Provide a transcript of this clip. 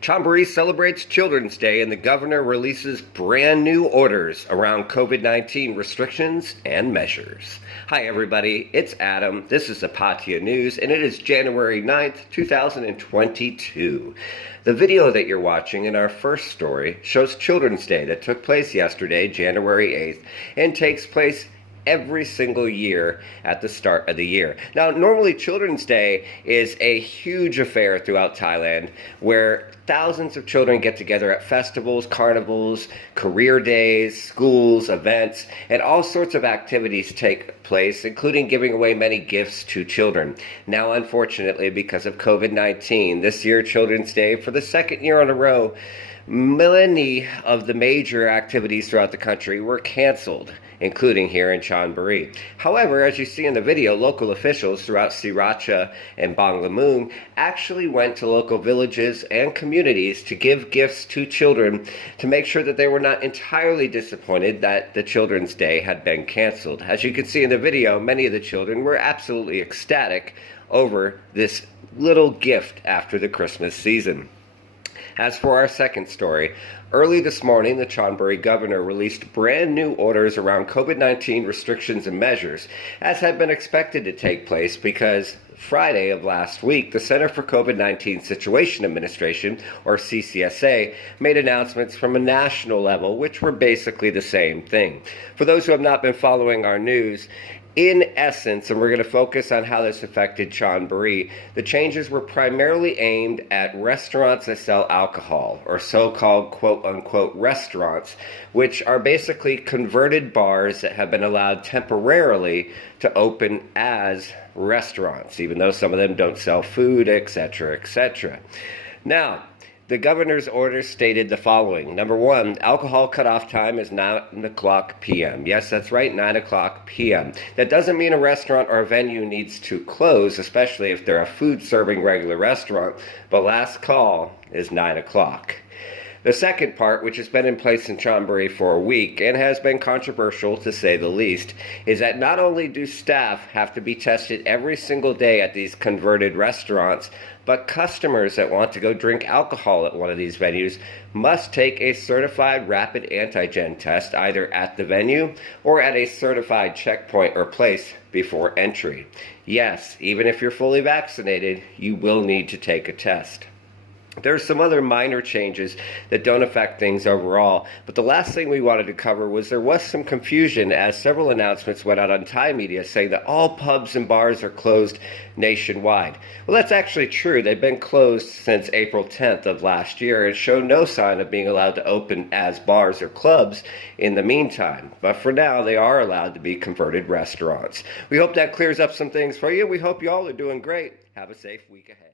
Chonburi celebrates Children's Day and the governor releases brand new orders around COVID-19 restrictions and measures. Hi everybody, it's Adam. This is the Pattaya News and it is January 9th, 2022. The video that you're watching in our first story shows Children's Day that took place yesterday, January 8th, and takes place every single year at the start of the year. Now, normally Children's Day is a huge affair throughout Thailand where thousands of children get together at festivals, carnivals, career days, schools, events, and all sorts of activities take place, including giving away many gifts to children. Now, unfortunately, because of COVID-19, this year Children's Day, for the second year in a row, many of the major activities throughout the country were canceled, including here in Chonburi. However, as you see in the video, local officials throughout Sriracha and Banglamun actually went to local villages and communities to give gifts to children to make sure that they were not entirely disappointed that the Children's Day had been canceled. As you can see in the video, many of the children were absolutely ecstatic over this little gift after the Christmas season. As for our second story, early this morning, the Chonburi governor released brand new orders around COVID-19 restrictions and measures, as had been expected to take place because Friday of last week, the Center for COVID-19 Situation Administration, or CCSA, made announcements from a national level, which were basically the same thing. For those who have not been following our news, in essence, and we're going to focus on how this affected Chonburi, the changes were primarily aimed at restaurants that sell alcohol, or so-called quote-unquote restaurants, which are basically converted bars that have been allowed temporarily to open as restaurants, even though some of them don't sell food, etc., etc. Now, the governor's orders stated the following. Number one, alcohol cutoff time is 9 o'clock p.m. Yes, that's right, 9 o'clock p.m. That doesn't mean a restaurant or a venue needs to close, especially if they're a food-serving regular restaurant, but last call is 9 o'clock. The second part, which has been in place in Chonburi for a week and has been controversial to say the least, is that not only do staff have to be tested every single day at these converted restaurants, but customers that want to go drink alcohol at one of these venues must take a certified rapid antigen test either at the venue or at a certified checkpoint or place before entry. Yes, even if you're fully vaccinated, you will need to take a test. There's some other minor changes that don't affect things overall, but the last thing we wanted to cover was there was some confusion as several announcements went out on Thai media saying that all pubs and bars are closed nationwide. Well, that's actually true. They've been closed since April 10th of last year and show no sign of being allowed to open as bars or clubs in the meantime. But for now, they are allowed to be converted restaurants. We hope that clears up some things for you. We hope you all are doing great. Have a safe week ahead.